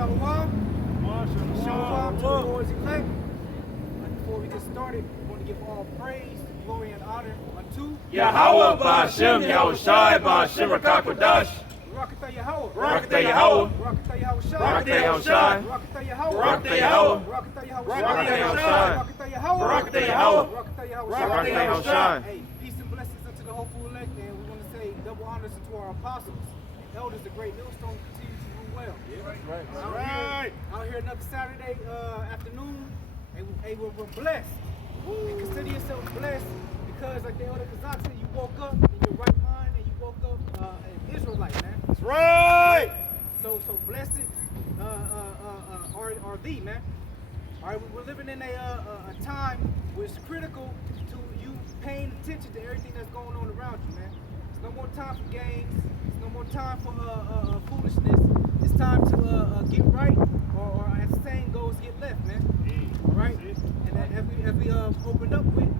Shalom. Shalom to the Lord's elect. Before we get started, we want to give all praise, glory, and honor unto Yahweh Ba'Shem Yahushai Ba'Shem Rakakwadash. Rakatha Yahweh. Rakatha Yahweh. Rakatha Yahushai. Rakatha Yahushai. Rakatha Yahweh. Rakatha Yahweh. Rakatha Yahushai. Rakatha Yahushai. Rakatha Yahweh. Rakatha Yahweh. Rakatha Yahweh. Rakatha Yahushai. Hey, peace and blessings unto the hopeful elect, and we want to say double honors unto our apostles, elders, the great millstone, continue to rule well. Out here another Saturday afternoon, and we're blessed. And consider yourself blessed because, like the elder Kazak said, you woke up in your right mind and you woke up an Israelite, man. That's right. So blessed are thee, man. All right, we're living in a time where it's critical to you paying attention to everything that's going on around you, man. There's no more time for games. There's no more time for foolishness. It's time to get right, or as the saying goes, get left, man. All right? And as we opened up with,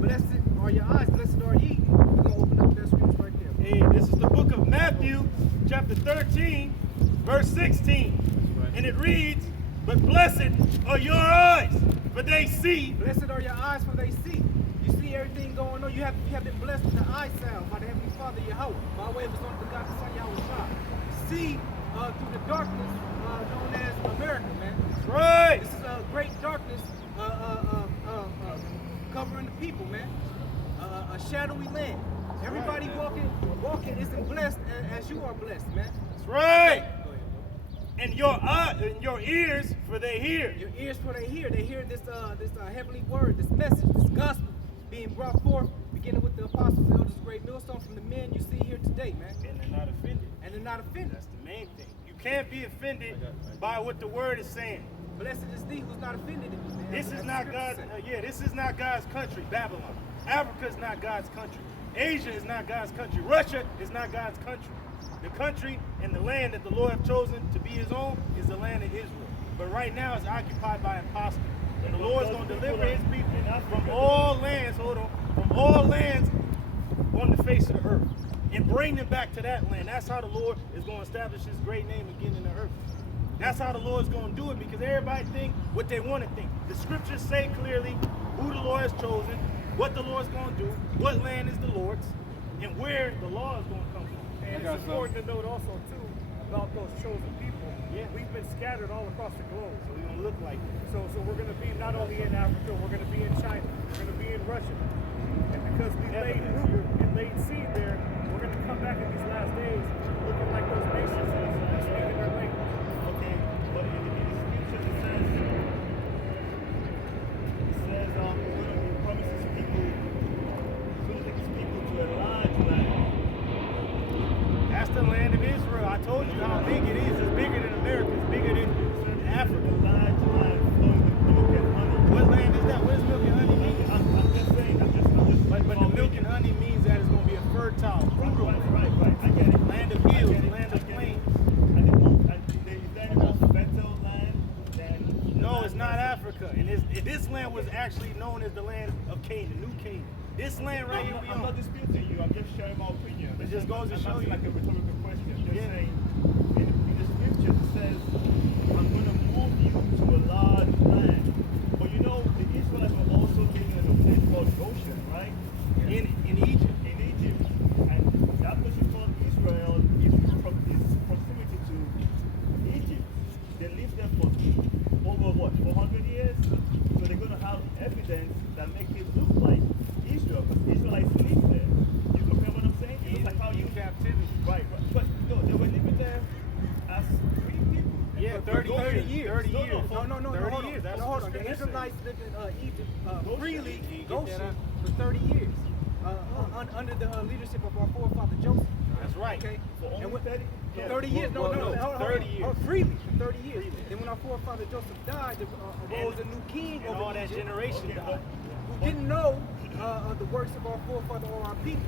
blessed are your eyes, blessed are ye, we're going to open up that scripture right there. Hey, this is the book of Matthew, chapter 13, verse 16. And it reads, "But blessed are your eyes, for they see." Blessed are your eyes, for they see. You see everything going on. You have been blessed with the eye sound by the Heavenly Father Yahweh, by way of His only begotten Son Yahushua. See through the darkness known as America, man. That's right. This is a great darkness covering the people, man. A shadowy land. Everybody walking isn't blessed as you are blessed, man. That's right. Go ahead. And your eyes and your ears, for they hear. Your ears for they hear. They hear this heavenly word, this message, this gospel being brought forth, beginning with the apostles, elders, great millstone from the men you see here today, man. And they're not offended. And they're not offended. That's the main thing. You can't be offended by what the word is saying. Blessed is thee who's not offended in you, man. This is not God's. This is not God's country. Babylon. Africa is not God's country. Asia is not God's country. Russia is not God's country. The country and the land that the Lord has chosen to be His own is the land of Israel. But right now it's occupied by impostors. And the Lord is going to deliver His people from all lands, from all lands on the face of the earth, and bring them back to that land. That's how the Lord is going to establish His great name again in the earth. That's how the Lord is going to do it, because everybody think what they want to think. The scriptures say clearly who the Lord has chosen, what the Lord's going to do, what land is the Lord's, and where the law is going to come from. And it's important to note also, too, about those chosen people. Yeah. We've been scattered all across the globe. So we're going to look like it. So we're going to be not only in Africa, we're going to be in China, we're going to be in Russia. And because we laid root and laid seed there, we're going to come back in these last days looking like those nations and speaking their language. Okay, but in the scripture it says one of the promises people, so it takes people to a large land. That's the land of Israel. I told you how big it is. It's bigger than America. It's bigger than Africa. A large land flowing with milk and honey. What land is that? What does milk and honey mean? I'm just saying, I'm just But the milk and honey means that it's going to be a fertile, fruitful land. Right. I get it. Land of hills, land of plains. And is there any more fertile land than... No, it's not Africa. And this land was actually known as the land of Canaan, New Canaan. This land right here we I'm not own. disputing you. I'm just sharing my opinion. It just goes to show you. Like a rhetorical question. Just Yeah. saying, in the scripture it says, I'm going to move you to a large land. But you know, the Israelites were also living in a place called Goshen, right? In Egypt. In Egypt. And that place called Israel is proximity to Egypt. They lived there for over what, 400 years? So they're going to have evidence that makes it look like Israel, because Israelites live there. You compare what I'm saying? It looks like how you... captivity. Right. But no, they were living there as free people. Yeah, For 30 years. 30 No, years. No, 30 hold on. years. That's No, what hold on. the The scripture Israelites lived in Egypt Goshen. freely, You get Goshen, that? for 30 years under the leadership of our forefather Joseph. That's right. Okay. For only And 30? for Yeah. 30 years. No, Well, hold on, 30 years. Freely for 30 years. Then when our forefather Joseph died, there arose a new king And over all that Egypt generation Okay, died. who didn't know the works of our forefather or our people.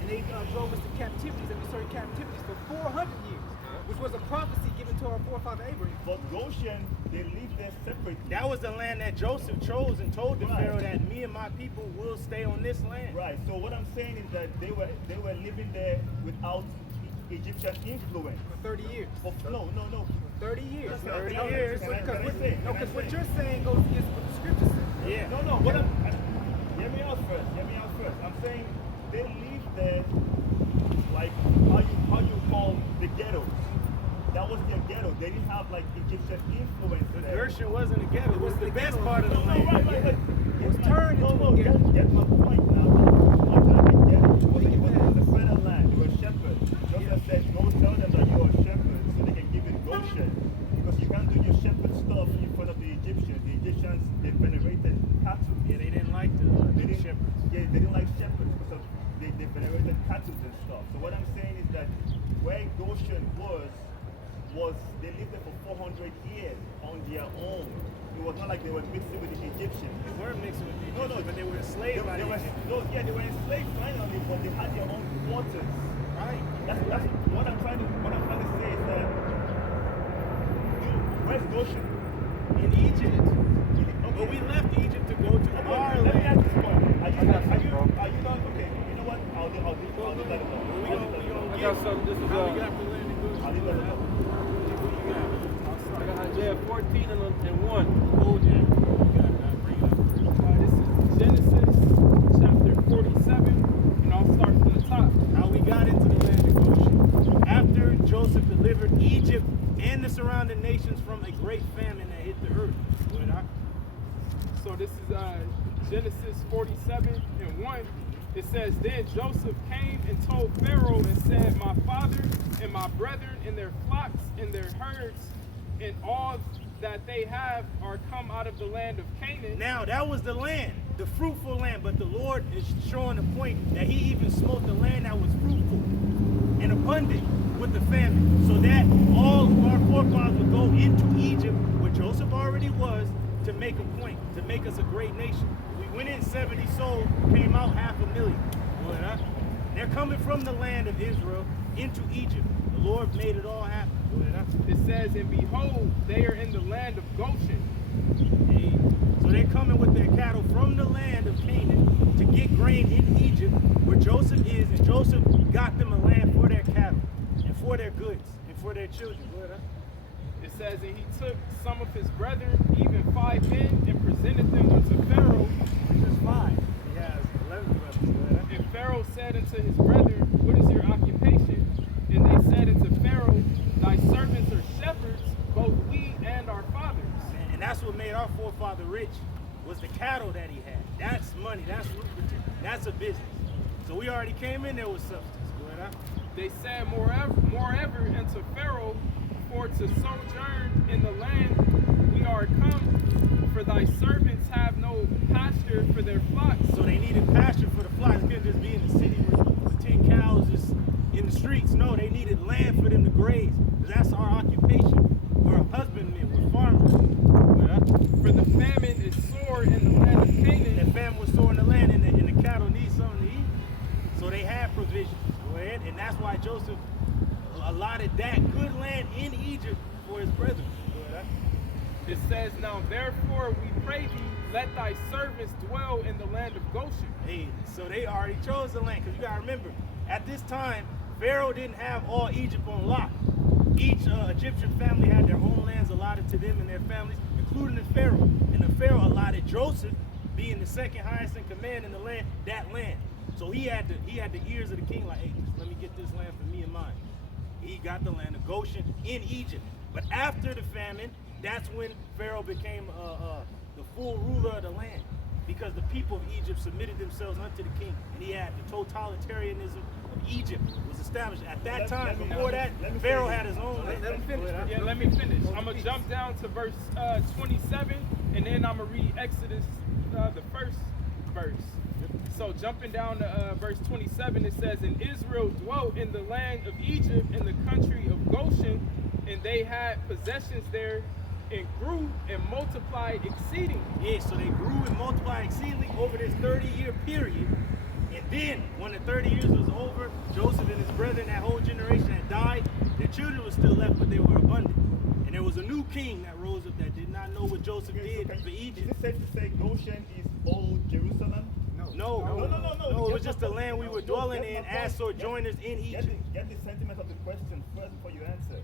And they drove us to captivities, and we served captivities for 400 years, which was a prophecy given to our forefather Abraham. But Goshen, they lived there separately. That was the land that Joseph chose and told the Right. Pharaoh that me and my people will stay on this land. Right. So what I'm saying is that they were living there without Egyptian influence. For 30 years. No. 30 years. That's 30 not- years. can I- Because can I what, say? no, Can I 'cause what say? you're saying goes against what the scripture says. Yeah. No, what hear me out first. Hear me out first. I'm saying they lived there like how you call the ghettos. That was their ghetto. They didn't have like Egyptian influence But there. Gershon wasn't a ghetto. It was the best ghetto. part of the No, land. right. It was turned into a ghetto. Get my point now. What kind of ghetto? It was a better land. You were shepherds. Joseph said, go tell them that you are shepherds so they can give you Goshen. Because you can't do your shepherd stuff in front of the Egyptians. The Egyptians, they venerated cattle. Yeah, they didn't like the shepherds. Yeah, they didn't like shepherds because they venerated cattle and stuff. So what I'm saying is that where Goshen was they lived there for 400 years on their own. It was not like they were mixing with the Egyptians. They weren't mixing with the No, Egyptians, but they were enslaved by they the were, Egyptians. they were enslaved finally, but they had their own quarters. Right. That's what I'm trying to say is that where's Goshen? In Egypt. Okay. But we left Egypt to go to our Let me ask land. this one. Are you not okay? You know what? I'll do that alone. We gonna I get got something. This is how we got the land to go to. I'll leave that alone. I got Isaiah 14 and 1. Hold that. You got that. Bring it up. This is Genesis chapter 47, and I'll start from the top. How we got into the land of Goshen. After Joseph delivered Egypt and the surrounding nations from a great famine that hit the earth. Good, huh? So this is Genesis 47 and 1. It says, Then Joseph came and told Pharaoh and said, My father and my brethren and their flocks and their herds and all that they have are come out of the land of Canaan. Now that was the land, the fruitful land, but the Lord is showing the point that he even smote the land that was fruitful and abundant with the famine, so that all of our forefathers would go into Egypt, where Joseph already was, to make a point, to make us a great nation. We went in 70 souls, came out 500,000. Good, huh? They're coming from the land of Israel into Egypt. The Lord made it all happen. Good, huh? It says, And behold, they are in the land of Goshen. Hey, so they're coming with their cattle from the land of Canaan to get grain in Egypt, where Joseph is, and Joseph got them a land for their cattle and for their goods and for their children. Good, huh? It says, And he took some of his brethren, even 5 men, and presented them unto Pharaoh. Just 5. He has 11 brothers. Good, huh? And Pharaoh said unto his brethren, What is your occupation? And they said unto Pharaoh, Thy servants are shepherds, both we and our fathers. And that's what made our forefather rich, was the cattle that he had. That's money. That's lucrative. That's a business. So we already came in there with substance. Good, huh? They said, Moreover unto Pharaoh, for to sojourn in the land we are come, for thy servants have no pasture for their flocks. So they needed pasture for the flocks. They couldn't just be in the city with 10 cows just in the streets. No, they needed land for them to graze. Because that's our occupation. We're husbandmen. We're farmers. Good, huh? For the famine is sore in the land of Canaan. The famine was sore in the land, and the cattle need something to eat. So they had provisions. Go ahead. And that's why Joseph allotted that good land in Egypt for his brethren. Go ahead, huh? It says, Now therefore we pray thee, let thy servants dwell in the land of Goshen. Hey, so they already chose the land. Because you got to remember, at this time, Pharaoh didn't have all Egypt on lock. Each Egyptian family had their own lands allotted to them and their families, including the Pharaoh. And the Pharaoh allotted Joseph, being the second highest in command in the land, that land. So he had the ears of the king, like, hey, just let me get this land for me and mine. He got the land of Goshen in Egypt. But after the famine, that's when Pharaoh became the full ruler of the land, because the people of Egypt submitted themselves unto the king, and he had the totalitarianism of Egypt was established at that time. Before that, Pharaoh had his own land. Let him finish. Yeah, let me finish. I'm going to jump down to verse 27, and then I'm going to read Exodus, the first verse. So jumping down to verse 27, it says, And Israel dwelt in the land of Egypt in the country of Goshen, and they had possessions there, and grew and multiplied exceedingly. Yeah, so they grew and multiplied exceedingly over this 30-year period. And then, when the 30 years was over, Joseph and his brethren, that whole generation had died. Their children were still left, but they were abundant. And there was a new king that rose up that did not know what Joseph did for Is Egypt. it safe to say Goshen is old Jerusalem? No, it was just the land we were dwelling in as sojourners in Egypt. Get the sentiment of the question first before you answer.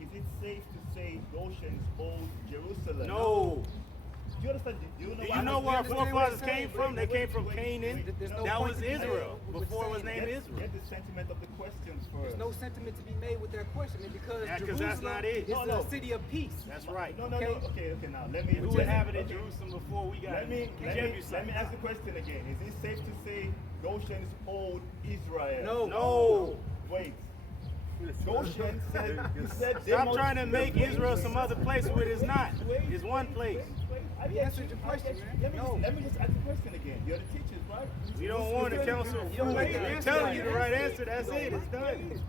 Is it safe to say Goshen is old Jerusalem? No. Do you understand? Do you know Do what you know where our understand what forefathers you're saying. came from? They came from Canaan. There's no That point was to be made Israel with before it was saying named that. Israel. Get the sentiment of the questions first. There's no sentiment to be made with that question, and because Yeah, 'cause Jerusalem that's not it. is No, a no. city of peace. That's right. No, Okay. okay, now let me. Who inhabited Jerusalem before we got Let me Jebusites? ask the question again. Is it safe to say Goshen is old Israel? No. No. Wait. Goshen said, you said they Stop must- trying to make Israel some other place where it's not. It's one place. I He get answered you, your I question, get man. you. No. Let me just ask the question again. You're the teachers, right? We don't want the council. You don't like the They're answer. telling you the right answer. That's it. It's done.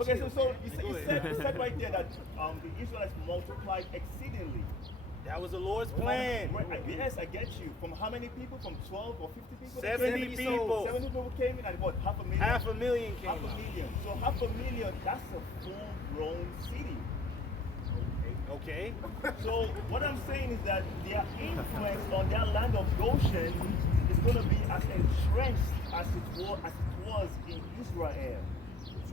Okay, so you said right there that the Israelites multiplied exceedingly. That was the Lord's plan. Yes, I get you. From how many people? From 12 or 50 people? 70 people. 70 people came in and what? Half a million? Half a million Half came a out. million. So half a million, that's a full-grown city. Okay. So what I'm saying is that their influence on their land of Goshen is going to be as entrenched as it was in Israel.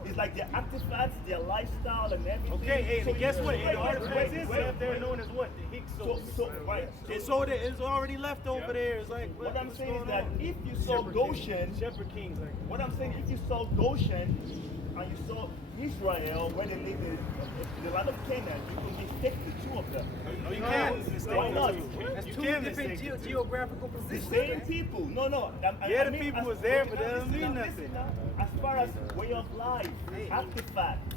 It's like their artifacts, their lifestyle, and everything. Okay, hey, So and guess what? wait, The artifacts is wait, left there wait. known as what? The Hyksos. Right. It's so that it's already left over there. It's like What I'm what's saying is going that on? if you saw Goshen, Shepherd Kings. Like, what I'm saying, if you saw Goshen and you saw Israel, where they lived in the land of Canaan, you can mistake the two of them. no, you can't mistake Why the not? two. That's You two can't different mistake the two. geographical The positions. same man. people. No. Yeah, the people was there, but that doesn't mean listen nothing. now. As far as way of life, artifacts,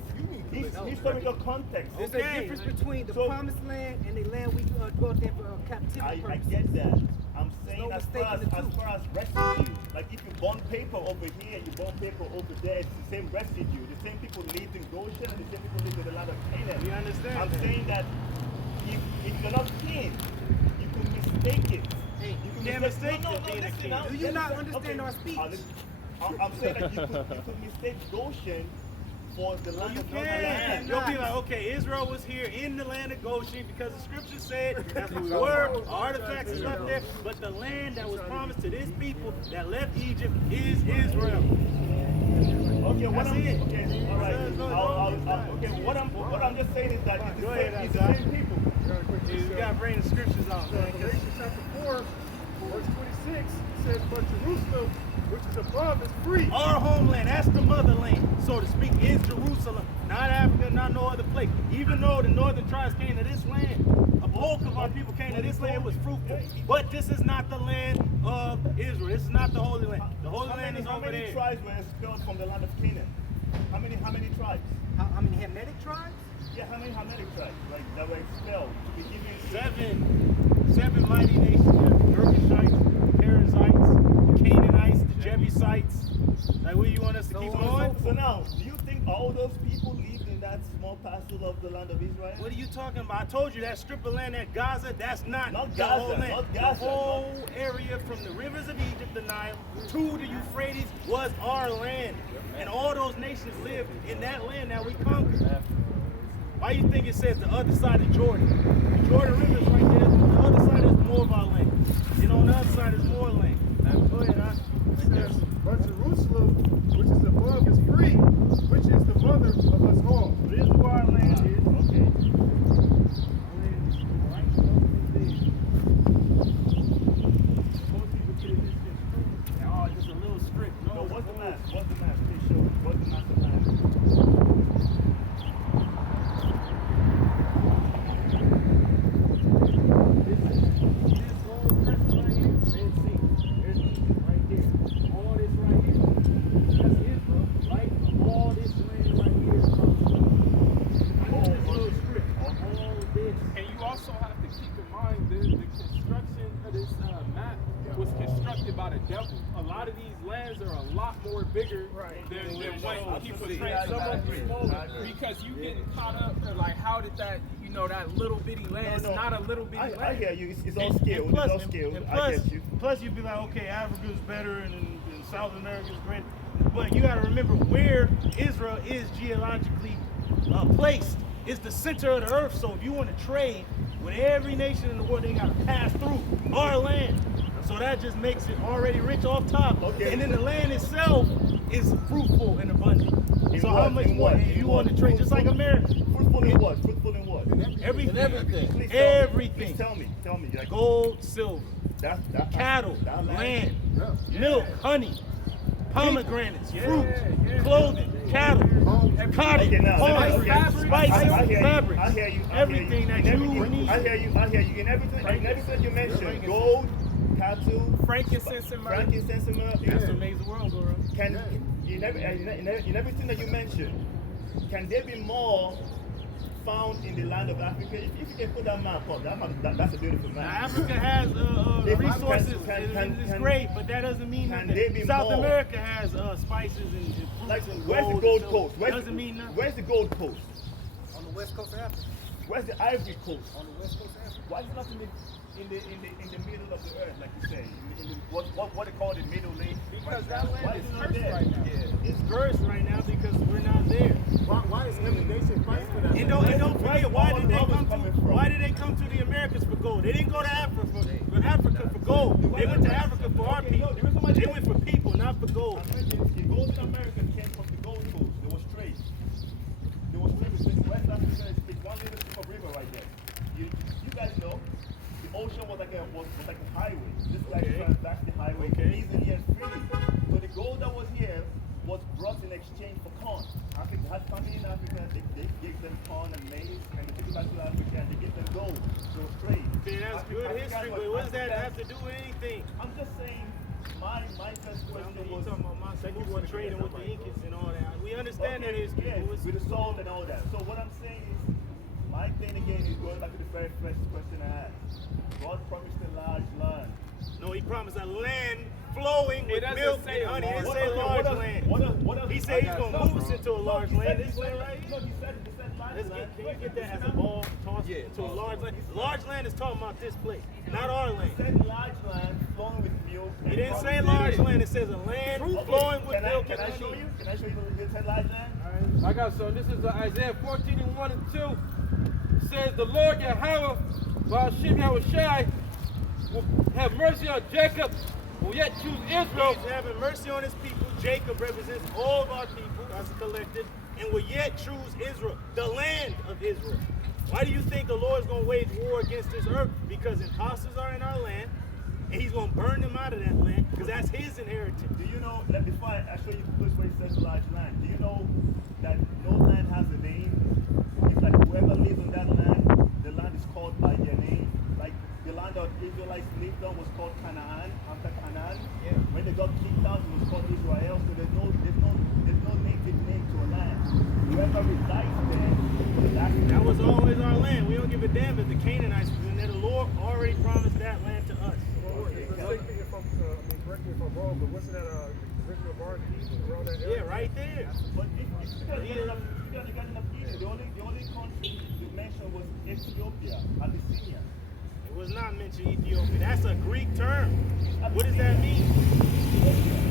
historical context. There's Okay. a difference between the So- promised land and the land we dwelt there for captivity I purposes. get that. I'm saying no as mistake far in as, the as two. far as residue, like if you burn paper over here, you burn paper over there, it's the same residue. The same people lived in Goshen and the same people lived in the land of Canaan. We understand I'm that. saying that if you're not keen, you can mistake it. Hey, You can't mistake no, it being a listen king. now. Do you Let me not say- understand our speech? I'm saying that you could mistake Goshen for the land You of Northern can't. land. You'll be like, okay, Israel was here in the land of Goshen because the scripture said that's where we were. Artifacts is left there. But the land that was promised to this people that left Egypt is Israel. Okay, what That's I'm it. okay, all right. Okay, what I'm just saying is that it's Go the ahead, same, it's the Azar. same people. You gotta bring the scriptures out, So man. Galatians chapter 4, verse 26 says, "But Jerusalem, which is above, is free." Our homeland, that's the motherland, so to speak, is Jerusalem, not Africa, not no other place. Even though the northern tribes came to this land, a bulk of our people came to this land, it was fruitful. But this is not the land of Israel. This is not the Holy Land. The Holy Land is How over many there. tribes were expelled from the land of Canaan? How many tribes? How many Hamitic tribes? Yeah, how many Hamitic tribes that were expelled to be given? Seven mighty nations. The Girgashites, the Perizzites, the Canaanites, the Jebusites. Like, where you want us to keep going? So now, do you think all those people lived in that small parcel of the land of Israel? What are you talking about? I told you that strip of land at Gaza, that's not Not the Gaza, whole land. not Gaza, The whole area from the rivers of Egypt, the Nile, to the Euphrates was our land. And all those nations lived in that land that we conquered. Why you think it says the other side of Jordan? The Jordan River is right there. The other side is more of our land. And on the other side is more land. Go ahead, huh? It says, "But Jerusalem, which is above, is free, which is the mother of us all." This is where our land is. Okay. Oh, just a little strip. No, what's the math? What's the math? Please show me. What's the math of math? This whole crescent right here, Red Sea. There's Egypt right there. All this right here, that's Israel, right? All this land right here is this little strip. All this. And you also have to keep in mind the construction of this map was constructed by the devil. A lot of these lands are a lot more bigger than what people Yeah, translate. I agree. I agree. Because you getting caught up in like, how did that, that little bitty land, it's No, not a little bitty land. I hear you. It's all scaled. It's all scaled. I get you. Plus, you'd be like, okay, Africa's better and South America's great. But you got to remember where Israel is geologically placed. It's the center of the earth. So if you want to trade with every nation in the world, they got to pass through our land. So that just makes it already rich off top. Okay. And then the land itself is fruitful and abundant. So how much more? You want to trade just like America? Fruitful in what? Fruitful in what? Everything. Please Everything. tell me. Like, Gold, silver, that cattle, that land, milk, honey, pomegranates, fruit, clothing, cattle, cotton, Okay, now, palm okay. trees, spices, fabrics, I hear you. everything that you need. I hear you. In everything you mentioned, gold, cattle, Frankincense and myrrh. frankincense and myrrh. That's what makes the world go round. In everything that you mentioned, can there be more found in the land of Africa? If you can put that map up, that's a beautiful Now, map. Africa has resources, and it's great, but that doesn't mean can nothing. they be South more? America has spices and fruits Like, and where's the gold Gold and Coast? silver. Doesn't mean nothing. Where's the Gold Coast? On the west coast of Africa. Where's the Ivory Coast? On the west coast of Africa. Why is it not in the middle of the earth, like you say? What they call the Middle East? Because that Why land is is it not cursed there? right now. It's cursed right now because we're not there. Why is every nation fighting for that? And don't forget, why did they from? come to the Americas for gold? They didn't go to Africa for gold. They went to Africa for our people. They went for people, not for gold. The gold in America came from the Gold Coast. There was trade. Between West Africa and it's one little strip of river right there. You guys know the ocean was like a highway. This guy transacted the highway easily and freely. So the gold that was here was brought in exchange for corn. Africa had family in Africa. They gave them corn and maize, and they took it back to Africa and they gave them gold. So trade. Okay, that's good history, but what does that have to do with anything? I'm just saying. My first question You was talking about my second one trading with the Incas and all that. We understand that history. yeah, but what's- with the salt and all that. So what I'm saying is, my thing again is going back to the very first question I asked. God promised a large land. No, he promised a land flowing with doesn't milk say and honey. He a didn't large- say large else- land. what else? He said he's going to move us into a large land. This land right No, here. he said large Let's land. can you get that as a ball tossed to a large land? Large land is talking about this place, not our land. He said large land flowing with milk. He didn't say large land. It says a land flowing with milk Can and I show honey. you? Can I show you the said large land? I got so this is Isaiah 14 and 1 and 2. It says the Lord Yahweh, Ba'ashim Yahushai, will have mercy on Jacob, will yet choose Israel. He's having mercy on his people. Jacob represents all of our people as a collective, and will yet choose Israel, the land of Israel. Why do you think the Lord is going to wage war against this earth? Because imposters are in our land, and he's going to burn them out of that land, because that's his inheritance. Do you know, before I show you the place where it says large land, do you know that no land has a name? It's like whoever lives on that land, the land is called by their name. Like the land that Israelites lived on was called Canaan, after Canaan. Yeah. When they got kicked out, it was called Israel. So there's no native name to a land. Whoever resides there, That was always our land. We don't give a damn if the Canaanites was in there. The Lord already promised that land to us. Correct me if I'm wrong, but wasn't that original Garden of Eden around that area? Yeah, right there. But if you got enough Eden, the only country you mentioned was Ethiopia, Abyssinia. It was not mentioned Ethiopia. That's a Greek term. What does that mean?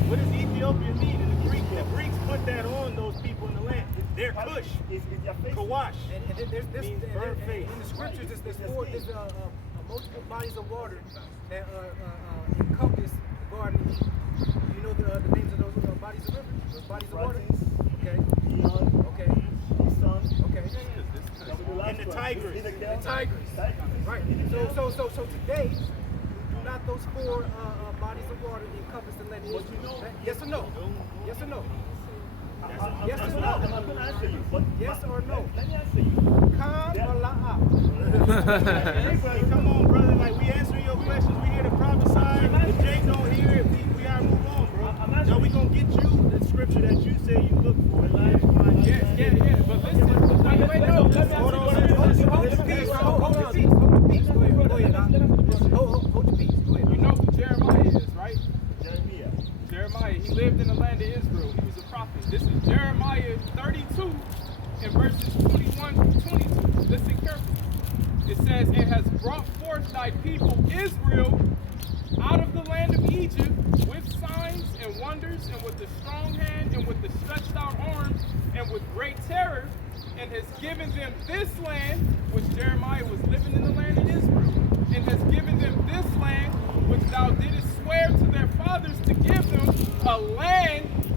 What does Ethiopia mean in the Greek? The Greeks put that on those people in the land. They're Cush, Is their face? Kawash. And there's Means burnt face. in the scriptures, there's multiple bodies of water that encompass the Garden of Eden. You know the names of those bodies of river? Those bodies of water? Okay. Eon, Okay. Sun, Okay. And the Tigris. The Tigris. Right. So today, do not those four bodies of water encompass the land of But Israel? you know- Yes or no? Yes or no? Yes or or no? I'm not going to answer you. But Yes or no? Let me answer you. Khan Yeah. or la'a? Hey, come on, brother. Like, we answering your questions. We here to prophesy. If Jake don't hear it, we gotta move on, bro. Now we gonna get you the scripture that you say you look for. Yeah. But listen, wait, no. Hold on, Hold your peace. Hold your peace. Hold your peace. Go ahead. Go ahead. Hold your peace. Go ahead. You know who Jeremiah is, right? Jeremiah. Jeremiah, he lived in the land of Israel. He was a prophet. This is Jeremiah 32 and verses 21 to 22. Listen carefully. It says, "It has brought forth thy people Israel out of the land of Egypt with signs and wonders and with a strong hand and with the stretched out arm and with great terror, and has given them this land," which Jeremiah was living in the land of Israel, "and has given them this land which thou didst swear to their fathers to give them, a land